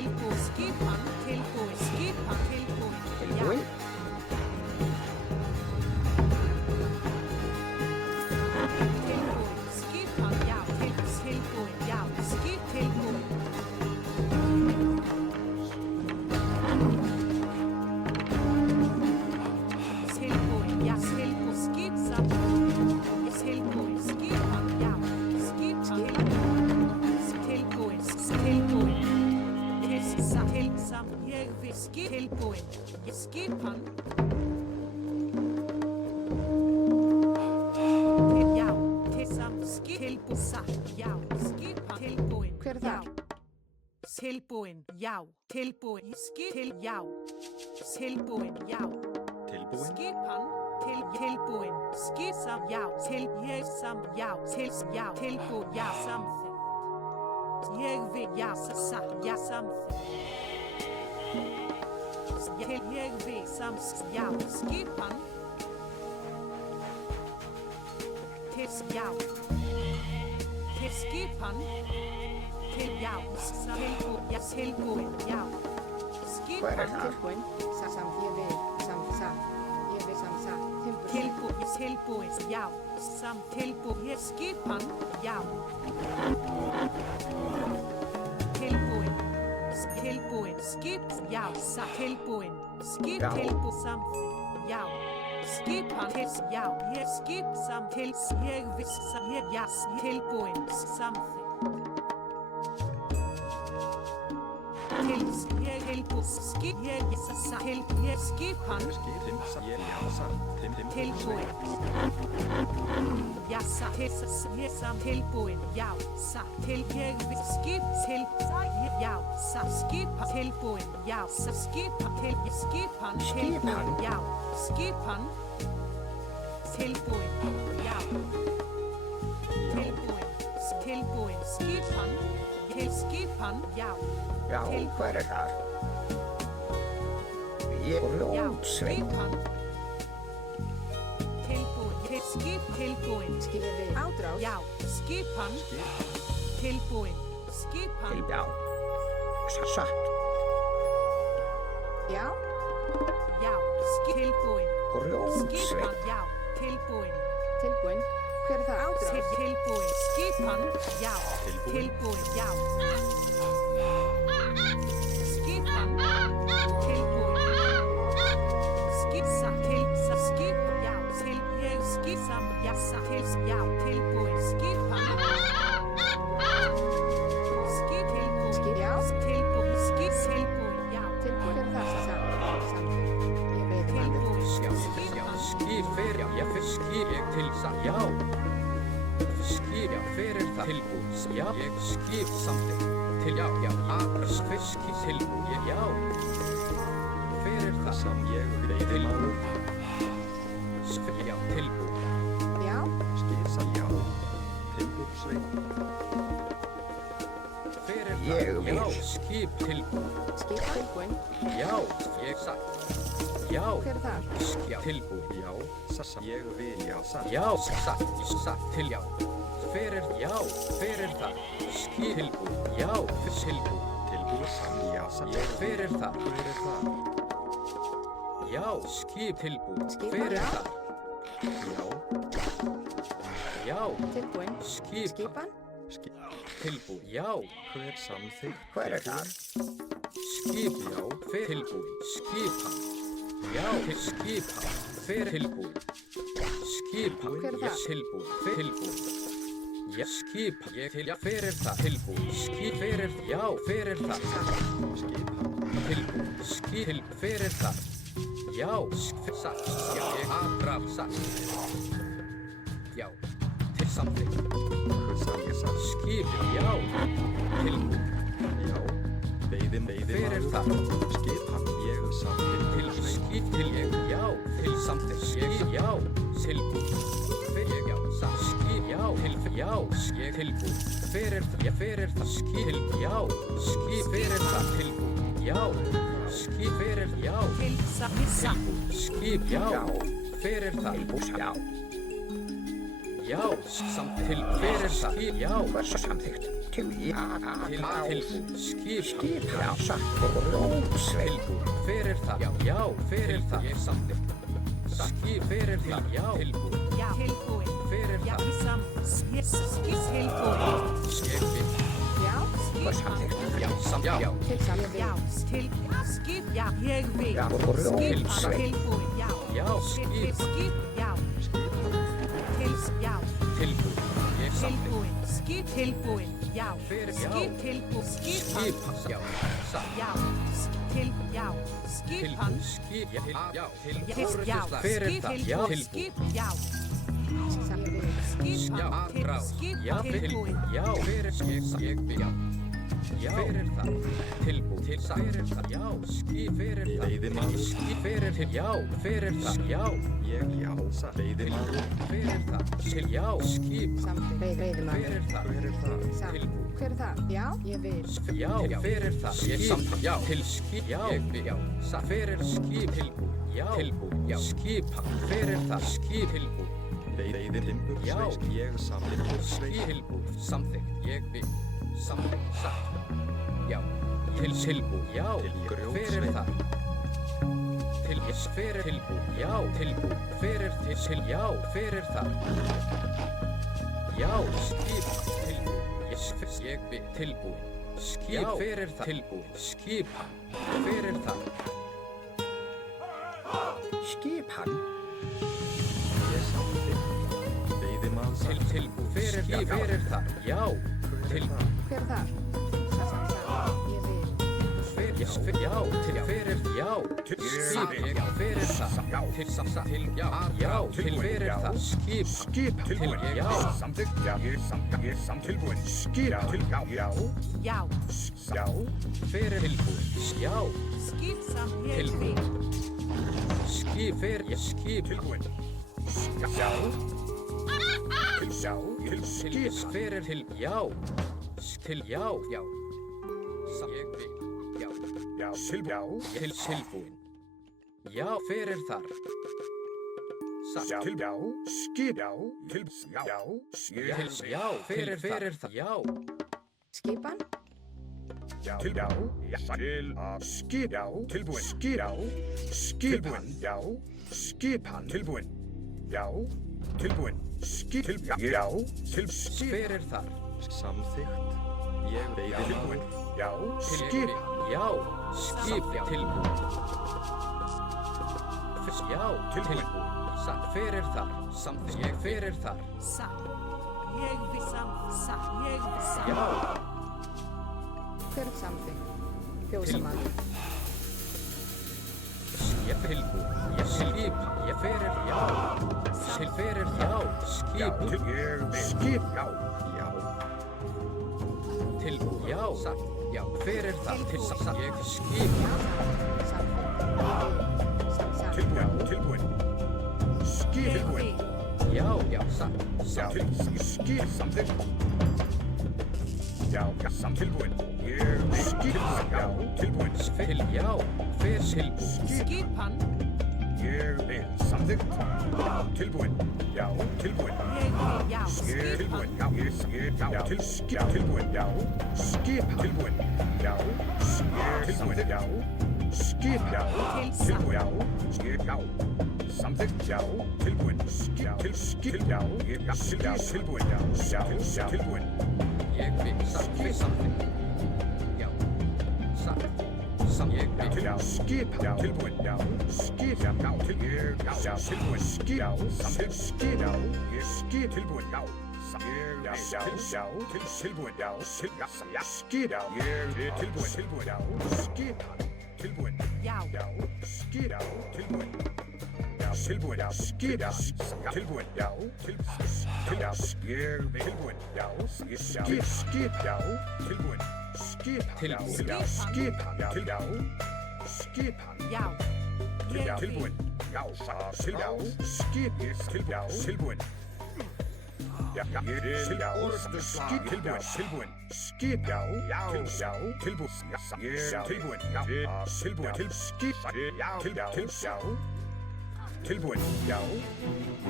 tilbúið, skipan, tilbúið, skipan, tilbúið, Tilbúin. tilbúið, skipan, já, tilbúið, já, tilbúið. Tilbúið, já, tilbúið, skipan, tilbúið, skipan, já, skipan, tilbúið, tilbúið. Tilsam, ég við tilbúin, ég skipan. Já, tilsam, tilbúsa, já, skipan, tilbúin. Hver er þar? Tilbúin, já, tilbúin, já, tilbúin, já. Tilbúin. Skipan, tilbúin, skisam, já, ég sam, já, já, tilbúin, já, samþykkt. Ég við, já, já, samþykkt. Ég við, já, skipan. Já. Til skipan. Já, tilbúin, já. Hver er Skipan. það? Tilbúin. Ég við. Ég við, Tilbúin, já. Tilbúin, skipan, já. Tilbúin, skip, já, tilbúin, skip, Já. tilbúin, samþykkt, já. Skipan, já, ég skip, ég viss, já, tilbúin, samþykkt. Ég tilbúin, skip, ég skipan, tilbúin. Já, tilbúin, já, ég viss, skip, já, skipan, tilbúin, já, skipan, tilbúin, já, skipan, tilbúin, já, tilbúin, skipan, já, Já, hver er það? Ég já, Ljótsveinn. skipan, tilbúin, tilbúin, Skilja við. Ádrás. já, skipan, tilbúin, skipan, Já. Satt. Já. já, tilbúin, Ljótsveinn. skipan, já, tilbúin. Tilbúin. Hver er það? Ádrás. Tilbúin, skipan, já, tilbúin, já. Skipan, tilbúin. Skipan, já, ég skissam, já, já, tilbúin, skipan. Tilbúin, Já. tilbúin, tilbúin, já. Tilbúin. Hver er það? Ég við. Tilbúin, Já, skip fyrir, já, skip ég til það, já. Skip, já, fyrir það tilbúin, já, ég skip samþykkt til, já, aðras fiski tilbúin, já. Fyrir það sem ég tilbúin, já, tilbúin, Já. Skisa, já. Timbursveinn. fyrir Ég það, já, vil. skip tilbúin, Skip tilbúin. já, ég sagt, já, Hver er það? já, tilbúin, Já, sassa. Ég vil, já, sassa. já, satt, til, já. Fyrir það, skip tilbúin, já, tilbúin. Tilbúið, já, sassa. Fyrir það, Hver er það? já, skip tilbúin, Skipan, fyrir já. það, Já, já, Tilbúin. skip Skipan. tilbúin, já, hver samþykkt? Hver er það? skip, já, fyrir tilbúin, skipan, já, til skipan, fyrir tilbúin, skipan, Hver er ég það? tilbúin, fyrir tilbúin, ég skipan, ég til, já, fyrir það, tilbúin, skip, fyrir, já, fyrir það, tilbúin, skip, fyrir það, já, satt, já, ég aðraf, satt, já, til samþykkt, skip, já, tilbúin, Já, veiðin, fyrir það, Skipan, ég samþykkt. til skip, til ég, já, til samþykkt, ég, já, tilbúin, fyrir, já, satt, skip, já, til, já, ég tilbúin, fyrir það, skip, já, skip, fyrir það, tilbúin, já, skip, fyrir, já, tilbúin, skip, já, fyrir það, Tilbús. Já. já, samt til, fyrir það, skip, já, Hver svo samþykkt? tilbúin, skipan, Já, satt og rósveit. tilbúin, hver er það? Já, hver er það? Ég samþykkt. Hver er það? Já, tilbúin, Já, tilbúin. hver er Já, það? við tilbúin. Ég vil, Já, Og samþykkt. já, já, til Já, samþykkt. til, skip, já, ég vil. Já, og Skip, rósveit. tilbúin, já. já, Skip, skip, já. Til, já. tilbúin, ég samþykkt. Tilbúin, skip, tilbúin, já. Hver er- Skip, tilbúin, skipan. Skipan, já, satt, Já, til, já. Skipan. tilbúin, skip, já, já, Til, tilbúin, já. hver er Skip, það? Já, tilbúin, skip, tilbúin, já. Skipan, já, til, grá, skip, já, tilbúin, tilbúin. já, hver er skip, ég vil, já. Já, hver er það? Tilbúin, til, hver er það? Já, skip, hver er það? Veiðimaður. Skip, hver er til, já, hver er það? Já, Ég, já, veiðimaður. hver er það? Til, já, skip, Samþykkt. hver Veiðimaður. er það? Hver er það? Tilbúin. Hver er það? Já, ég vil. Já, hver er það? Ég samþykkt. Já, til skip, já, já, hver er skip, tilbúin, já, tilbúin, já, skipan, hver er það? Skip, tilbúin, Veiðilimbur, Já. sveist, ég samþykkt. skip, tilbúin, samþykkt, ég vil, samþykkt, satt, já, til tilbúin, já, Til hver er grjótsveið. það? Til, hver er tilbúin, já, tilbúin, hver er til, já, hver er það? Já, skipan, tilbúin, ég vil, tilbúin, skip, hver er það? Tilbúin, skipan, hver er það? Skipan. Ég samþykkt. Veiðimaður. Tilbúin, hver er það? Hver er það? Já, tilbúin, Hver er það? Ég vil. já, til, hver er, já, skip, já, hver er það? Til, til, já, til, hver er það? Skip, til, já, Samþykkt, já, ég samtilbúin. Skip, til, já, Já, já. hver er tilbúin? Já, skip sam, ég Tilbúin. vil. skip, hver, skip, Tilbúin. Já. Til, já, til, til, skip. hver er til, já, til, já, já, ég vil, já, Já, til, já. til, tilbúin. Já, hver er þar? Satt, Já, til, já. Skip, já. Til, já. til, já, hver er það? Já, Skipan. Já, til, já. Til, skip, já. Tilbúin. Skip, já. Skipan, já. Skipan. Tilbúin. Já. Tilbúin. Skip, til, já. Til, skip. hver er þar? Samþykkt. Ég veiðimaður. Tilbúin. Já. Til, Skip. já, skip, tilbúin. Já, tilbúin. Satt, hver er þar? Samþykkt, ég, hver er þar? Satt. Ég vil sam, satt. Ég vil sam. Já, Hver er samþykkt? Fjósamaður. ég tilbúin. Ég skip, ég hver er, já, til hver er, já, Já, skip, til, ég vil. Skip, já. Já. tilbúin. Já, satt, já, hver er það? Til, satt, ég skip, Samþykkt. Ég vil. Samþykkt. Til, já. Tilbúin. Skip, Ég tilbúin. vil. já, já, satt, Já, satt, til, skip, samþykkt. Já, tilbúin. Ég vil. Skip, já. Tilbúin. til, já, hver tilbúin. Skipan. Ég vil. Samþykkt. Tilbúin. Já, tilbúin. Ég vil, já. Skip, tilbúin. Skipan. Já, já, til, skip, tilbúin. Já, skip, tilbúin. Já, skip, tilbúin. Já, skip, já, tilbúin. Já, skip, já. Samþykkt, já, tilbúin. Skip, til, skip, já, já, tilbúin. Já, já, tilbúin. Ég vil, satt, við samþykkt. Já, satt, ég vil, Til, já, skip, já, tilbúin. Já, skip, já, til, já, tilbúin. Skip, já, samþykkt, skip, já, skip, tilbúin. Já, já, til, tilbúin. Já, skip, já, tilbúin. Já, skip, tilbúin. Já. Já, skip, já, tilbúin. Já, tilbúin. Já, skip, já, tilbúin. Já, já, tilbúin. Já, skip, já, tilbúin. Skip, já, Tilbúin. já, skip, já, til, já, skip, Já. til, já, Ég vil. tilbúin. Já, til, já, skip, til, já, tilbúin. Ja, til, já, skip, tilbúin. Skip, já, til, já, tilbúin. Ja, tilbúin. Ja, tilbúin. Til, skip, til, já, tilbúin, já.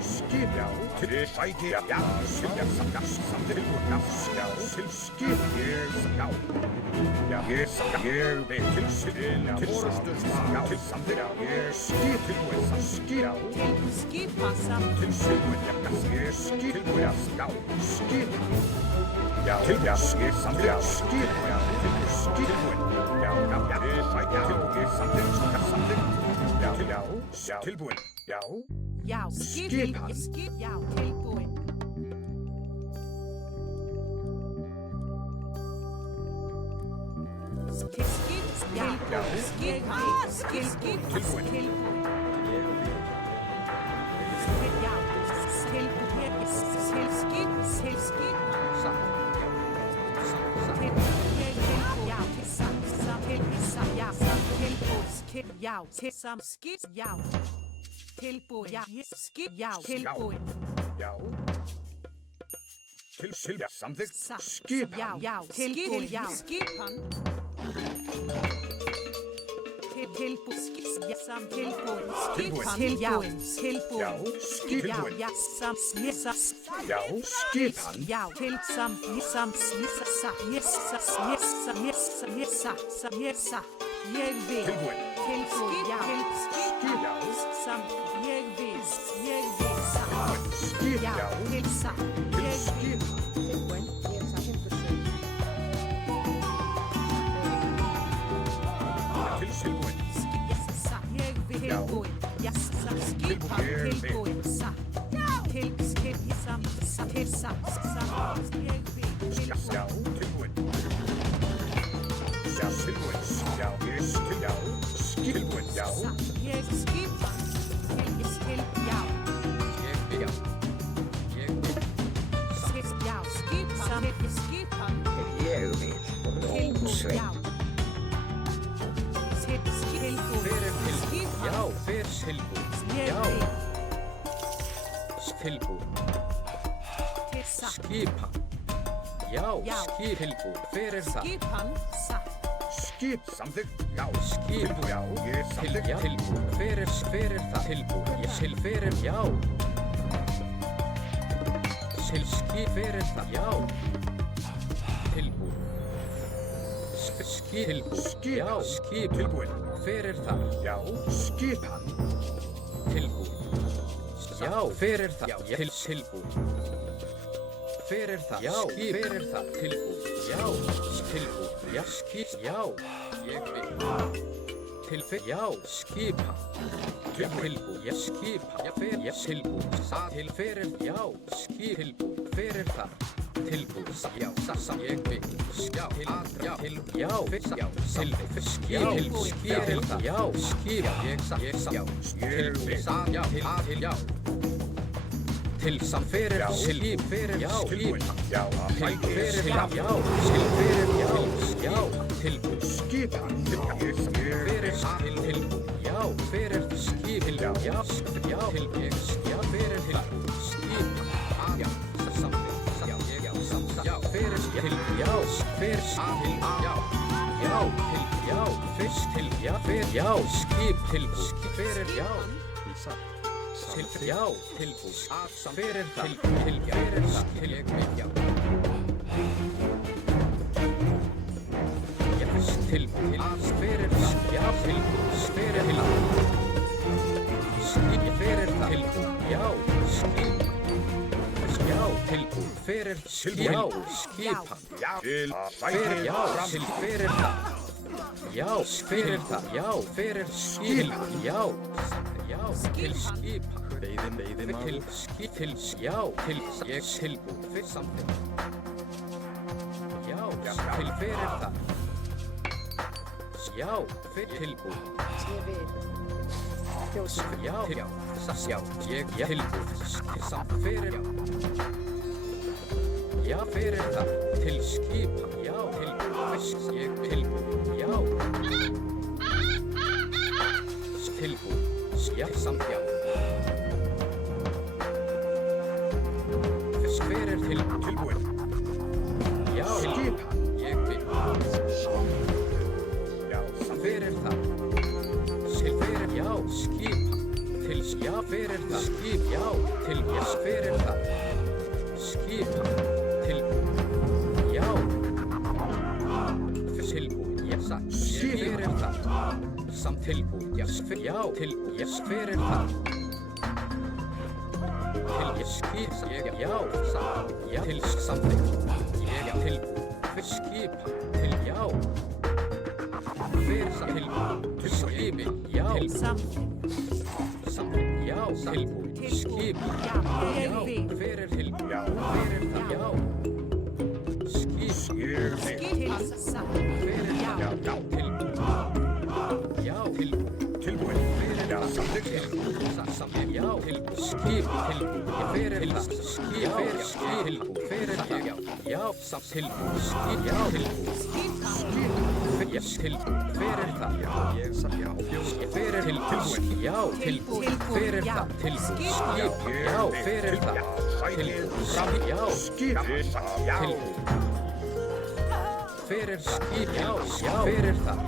Skip, já. Til sæki, já. Silja, samþykkt. Tilbúin, já. Til skip, já. Já, ég veit til silja. Til forustu, já. Til samþykkt, já. Skip, tilbúin, skip, já. Til skipa samþykkt. Til tilbúin, já. Skip, tilbúin, já. Skip. Já, til, já. Samþykkt, já. Skip, já. Skip, tilbúin. Já, til sæki, tilbúin, samþykkt. Já, til, já. Tilbúin, já. Já, skip, Skipan. skip, já, tilbúin. Skip, já, Já. skip, skip, Tilbúin. tilbúin. Ég og við. Skip, já, tilbúin. Skip, skip. Satt. Já. Satt. Til, já, til sam, já, tilbúin. Skip, já, til sam, skip, já. Tilbúin, já, skip, já, tilbúin. Já. Til silja, samþykkt. Satt, Skip, já, já, tilbúin, já, skipan. Tilbúin, skip, já, sam, tilbúin. Tilbúin. Tilbúin, tilbúin. Já, skip, Já, tilbúin. já, sam, smissa, Já, skipan. já, til sam, smissa, smissa. Ég vil. Tilbúin. Tilbúin, já, Skip, já. sam, ég vil, sam. Skip, Já, já. til sam, Til ég vil. skip. Tilbúin, ég samþykkur sig. Til tilbúin. Ég vil tilbúin, já, skipan tilbúin, til skip, sam, til sam, ég vil Já, tilbúin. tilbúin. Já, tilbúin. Já, ég skil, já. Skip, tilbúin, já. Ég skipan, já, Ég, já. Ég, skip, já, skipan, Ég vil tilbúin, rósveit. já. Tilbúin, Fyrir tilbúin. skipan, Já, fyrir tilbúin. ég Já. vil Tilbúin. til sam, Skipan. Já, Já. skip tilbúin. Fyrir það. skipan, Skip, samþykkt. Já, Skip. tilbúin, já. Ég Til, samþykkt. já, tilbúin. Fyrir það. Tilbúin. Ég til fyrir, já. Til skip fyrir það, já. Tilbúin. Skip tilbúin. Skip. Já, skip. Tilbúin. Fyrir það. Já, skipan. Tilbúin. Já, fyrir það. Já, til tilbúin. Fyrir það. Já, fyrir það. Tilbúin. Já, tilbúin. Já, skip. Já, ég vil. Til fyrir. Já, skipa. Já, tilbúin. Já, skipa. Já, fyrir. Já, tilbúin. Það til fyrir. Já, skip. Tilbúin. Fyrir það. Tilbúin. Já, það ég vil. Já, til. Já, til. Já, fyrir. Já, til. Skip. Fyrir það. Já, skipa. Ég, já. Tilbúin. Já, til. Já. Til sam fyrir. Skip fyrir. Já, Tilbúin. skipa. Já, Til ég fyrir. skil. Já, til fyrir. Já, tilbúin. Skipan. Ég skil. Fyrir tilbúin, já, fyrir skip, já, já, til, já, fyrir tilbúin, skip, já, samþykkt, já, já, fyrir til, já, fyrir til, já, til, já, fyrst til, já, fyrir, já, skip, fyrir, já, Í satt. til, Samþykkt. já, tilbúin, fyrir, til, fyrir, til, ég vil, já. Til, fyrir það, já, til, fyrir til, skip, fyrir það, til, já, skip, já, til, fyrir, já, skipan, Já, til. fyrir, já, til, fyrir það, já, fyrir það, já, fyrir, skip, já, til, skipan, Veiði til, maður. skip, til, já, til, ég, tilbúin, fyrir samþykkt, já, til, fyrir það, já, fyrir tilbúin, Ég vil. Kjósa. já, já, ég, tilbúin, samt fyrir, já, fyrir það, til skipa, já, tilbúin, ég, tilbúin, já, tilbúin, já, samt, já, fyrir tilbúin, Tilbúin. já, Skipan. ég vil, Já, samþykkt. fyrir það, til fyrir, já, skipa, til, já, já, fyrir það, skip, já, tilbúið, fyrir það, skipa, tilbúið, já, tilbúið, já, fyrir það, samt tilbúið, já, tilbúið, já, fyrir það, skip, já, til samþykkt, tilbúið, skipa, til já, fyrir það, tilbúið, skipi, já, samþykkt, já, tilbúið, skipi, já, fyrir tilbúið, fyrir það, já, skip, fyrir það, já, tilbúið, já, tilbúið, fyrir það, samþykkt, já, tilbúið, skip, tilbúið, fyrir það, skip, tilbúið, fyrir það, já, samt tilbúið, skip, já, tilbúið, tilbúið, fyrir það, Ég sa já. fyrir tilbúið, já, tilbúið, fyrir það, tilbúið, skip, já, fyrir það, tilbúið, já, tilbúið, fyrir skip, já, fyrir það,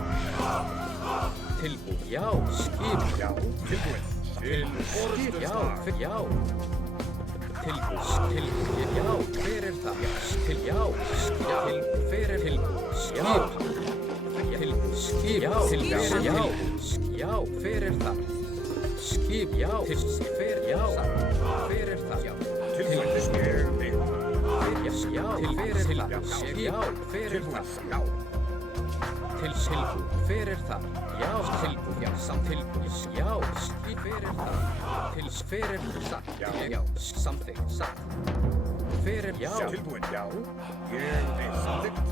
tilbúið, já, skip, Já, tilbúin. tilbúið, já, tilbúið, já, fyrir það, já, tilbúið, fyrir tilbúið, skip, tilbúið, skip, já, já, fyrir það, skip, já, fyrir, já, fyrir það, já, Tilbúin. Ég vil. já, fyrir það, skip, já, fyrir það, Já. tilbúið, fyrir það, já, tilbúið, já, samt tilbúið, já, skip, fyrir það, fyrir það, já, samþykkt, fyrir, já, Tilbúin. Já. Ég vil. Samþykkt.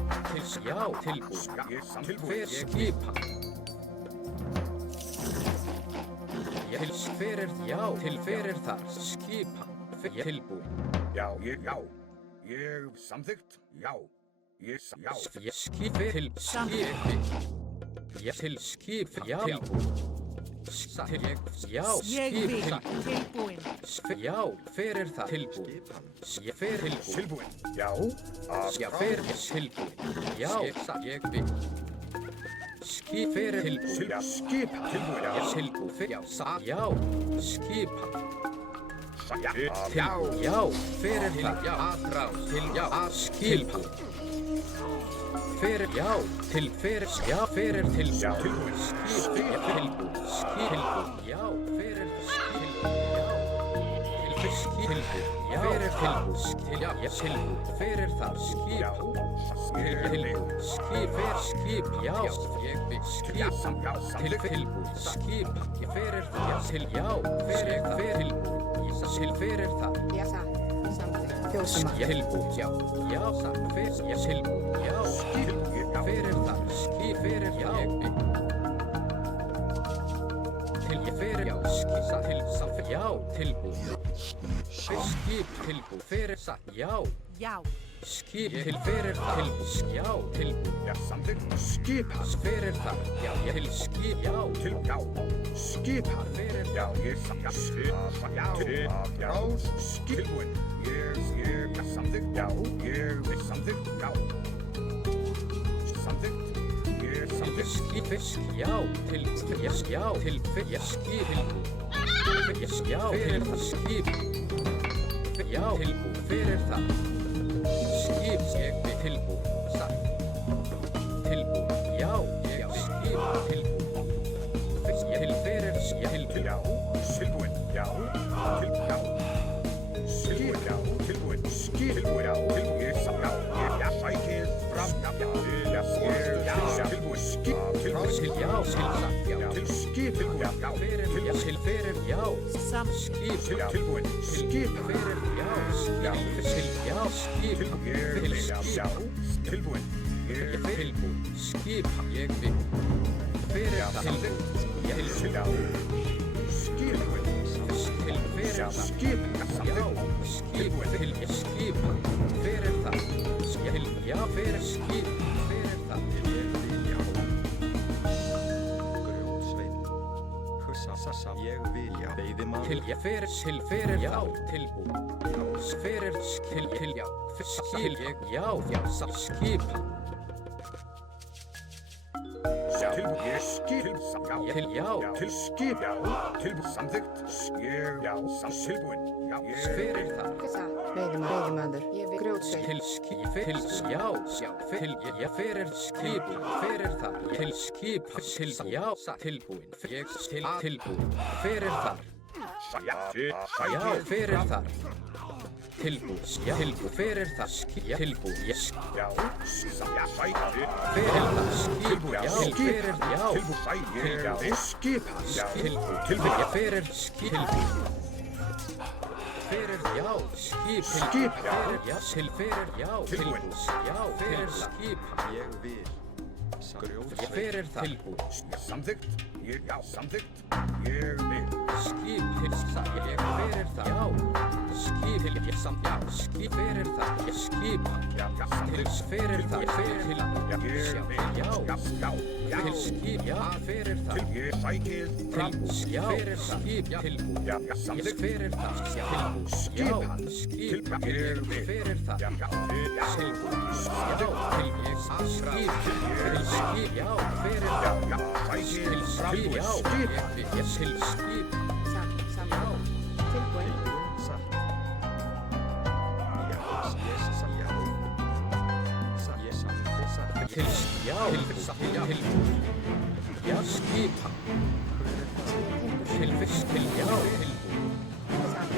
já, tilbúið, Ég samþykkt. fyrir skipa, fyrir, já, fyrir það, skipa, tilbúið, Já. Ég samþykkt. Já. Ég já. skip, til skipi, já, til skip, já, tilbúið, já, Ég skip, vil. tilbúið, Tilbúin. já, fyrir það, tilbúið, fyrir tilbúið, Tilbúin. Já. já, fyrir tilbúið, já, ég vil, skip, fyrir tilbúið, Já. Skip. Tilbúin. Já. tilbúið, já, skipa, Já. tilbúið, já, fyrir það, já, skipa, fyrir, já, fyrir, já, fyrir tilbúið, Já. Tilbúin. skip, tilbúið, já, fyrir tilbúið, já, fyrir tilbúið, já, fyrir það, skip, Já. tilbúið, skip, já, ég vil, skip, Já. Samþykkt. tilbúið, skip, fyrir það, já, fyrir það, fyrir það, Já, samþykkt. Kjósa tilbúið, já, fyrir, tilbúið, já, Já. fyrir það, skip, fyrir, já, ég vil, fyrir, já, skip, já, tilbúið, skip, tilbúið, fyrir það, já, Já. skip, fyrir, tilbúið, já, tilbúið, Já. Samþykkt. Skip. fyrir það, já, skip, já, Til. Já. Skip. fyrir, Já. Ég samþykkt. Já. Já. Skip. Tilbúin. Ég samþykkt. Já. Ég vil. Samþykkt. Já. Samþykkt. Ég samþykkt. skip, já, tilbúið, já, fyrir, skip, tilbúið, já, fyrir það, skip, já, tilbúið, fyrir það, skip, ég vil, tilbúið, tilbúið, já, skip, tilbúið, fyrir, tilbúið, Já. Tilbúin. Já. Til. Já. Skip. Já. Tilbúin. Skip. Tilbúin. Já. Tilbúin. Ég samþykkt. Já. Ég sækir fram. Já. Já. Tilbúin. Skip. Tilbúin. já, já, Til. Skip. Tilbúin. Já. fyrir, já, Samþykkt. skip, Tilbúin. Skip. fyrir, já, skip, Ég vil. Já. Tilbúin. Ég tilbúið, skip, ég vil, fyrir það, samþykkt. já, Já. Skip. fyrir Já. það, Skip. já, skip, skip, fyrir það, já, fyrir skip, fyrir það, Grjótsveinn. Kussa, ég vil, já. Veiðimaður. fyrir, já, tilbúið, fyrir, já, skip, já, skip, Já. tilbúið, ég skip, já, Til já. til skip, já, tilbúið, samþykkt, ég, já, tilbúið, já, ég, Fyrir það. Satt. Veiðimaður. Ég vil grjótsveit. Til skip. Til já. Til ég fyrir skip. Fyrir það. Til skip. Til já. Tilbúin. Ég til tilbúin. Fyrir þar. Já, fyrir þar. Tilbúin. Já, tilbúin. Fyrir þar. Skip. Tilbúin. Ég já, sæti, fyrir það. Skip. Já, fyrir já. tilbúið, sæti, já, skip, já, Tilbúin. Ég fyrir skip. Tilbúin. Fyrir já. Skip. Skip, já. Fyrir já. Til fyrir já. Tilbúin. Tilbúin. Já, fyrir skip. Ég vil. Ég fyrir það. Tilbúin. samþykkt, ég, já, samþykkt, ég vil, Skip til það, ég fyrir það, já. Skip til ég samt, já. Skip fyrir það, ég skip. já, Til samþykkt, fyrir það, ég fyrir til já, ég vil, já. já, Til skip, já. Fyrir það. ég sækið, fram, Til, já. Fyrir skip, tilbúin. já, Ég samþykkt, fyrir það, tilbúin. skip, Já, hann, skip, til, ég ég vil, fyrir það. já, Tilbúin. Já, til ég skip. Til skip, já. Fyrir já, það. já, Til sækið, fram, skip, já. skip, Ég til skip. Satt. Samþykkt. Tilbúin. Satt. Já, ég já. Ég satt. Til já. Til já. Skipa. Til fisk. Til já. Tilbúin. Satt.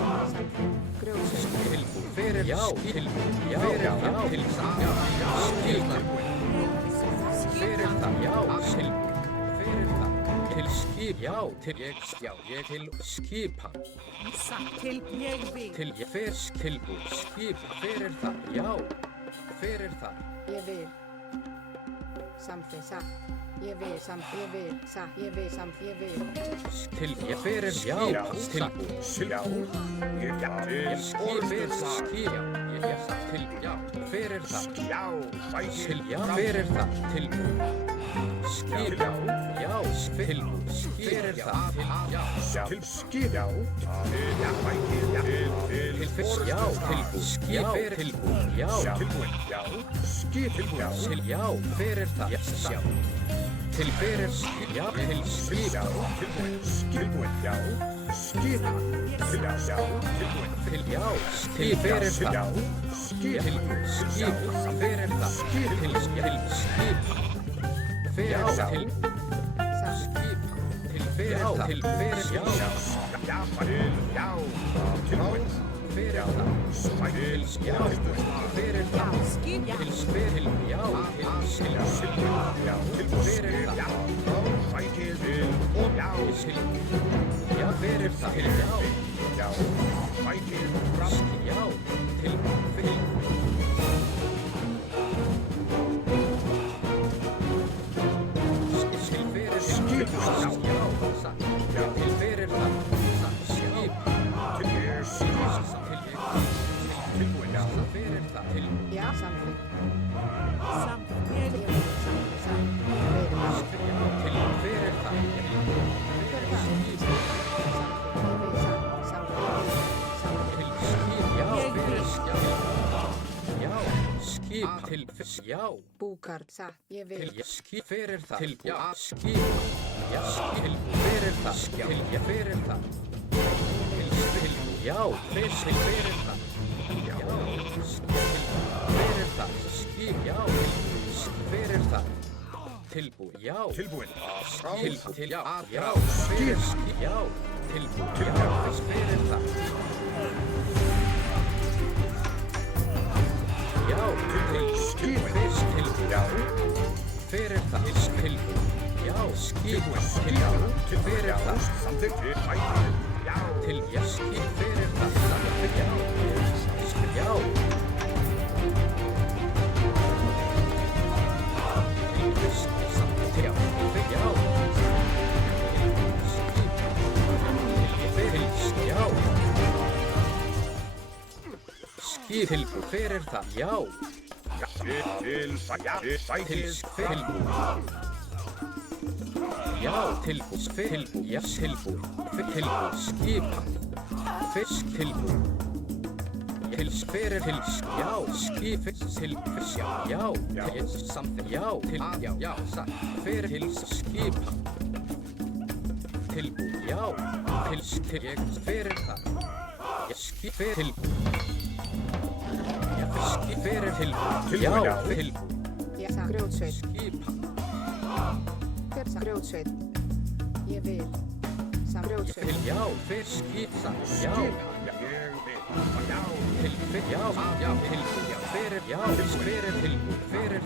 Grjótsveit. Tilbúin. Fyrir já. Tilbúin. Já. Fyrir já. Til já. Skipa. Fyrir það. Já. Tilbúin. Fyrir það. Til skip. Já. Til ég. Já. Ég til skipa. Satt. Til ég vil. Til ég fisk. Tilbúin. Skip. Fyrir það. Já. Fyrir það. Ég vil. Samþykkt. Satt. Ég vil. Samt. Ég vil. Satt. Ég vil. Samt. Ég vil. Til ég fyrir já. já, Tilbúin. já, ég, já, Ég til, skip fyrir skip. Ég satt til já. Fyrir það. já, sækið, Til já. Fyrir það. Tilbúin. Skip. Já. Já. Tilbúin. Fyrir það. Til já. já, til skip, já, já, sækið, já, Til fisk. Já. Tilbúin. Skip. Fyrir tilbúin. Já. tilbúin, já, skip, tilbúin, já, Til já. Fyrir það. Já. Til fyrir skip. Já. Til skip. já, tilbúin, tilbúin, já, skip, til, já, tilbúin, Til já. Til fyrir til, já, það. skip, Tilbúin. Skip. Fyrir það. Til skip. Fyrir Já. til Satt. skip. Til fyrir það. Til fyrir já. já, til, já, tilbúin, Fyrir það. sækið, Já. Fyrir það. Skip. Já. Til spil. Já. Til já, tilbúin, Fyrir það. já, sækið, til, já, Til já. Fyrir það. Til já. já, sækið, fram, Já. Til fyrir. Til fyrir Skip. Já. Satt. Til fyrir það. Satt. Skip. til, ég, skip, Til tilbúin, já, fyrir það. Til Já. Samþykkt. Samt. Ég Ég vil. Samþykkt. Satt. Veiðimaður. til fyrir það. Fyrir það. Samþykkt. Ég vil. Satt. Samþykkt. Samþykkt. Til skip. Já. Fyrir skip. Já. Skip. Til fisk. Já. Búkard. Satt. Ég vil. Til ég skip fyrir það. Til já. Skip. Já. Skip. Fyrir það. Til ég fyrir það. Til já. Til fyrir það. Já. Fyrir það. Skip. Já. Fyrir það. Tilbúin. Já. tilbúin, Til já. Já. Fyrir skip. Já. Tilbúin. Já. Fyrir það. Já. Til skip. Tilbúin. já, Fyrir það. Tilbúin. Já. Skip. Til já. Fyrir það. samþykkt, sækið, já, Til ég skip. Fyrir það. Já. Já. Til fisk. Til já. Já. Til fisk. Já. Skip. Tilbúin. Fyrir það. Já. til, Til sækið, tilbúin. Já, tilbúin. Tilbúin. Já, tilbúin. Tilbúin. Skipa. Fisk tilbúin. til fyrir til já skip til já til samþykkt já til já satt fyrir til skipa tilbúið já til ég fyrir það ég skip fyrir tilbúið ég skip fyrir tilbúið já tilbúið Ég grjótsveit. skipa Grjótsveit. Ég vil. Grjótsveit. til já fyrir skipa já Ég vil. Já. til fyrir já til fyrir já fyrir tilbúið fyrir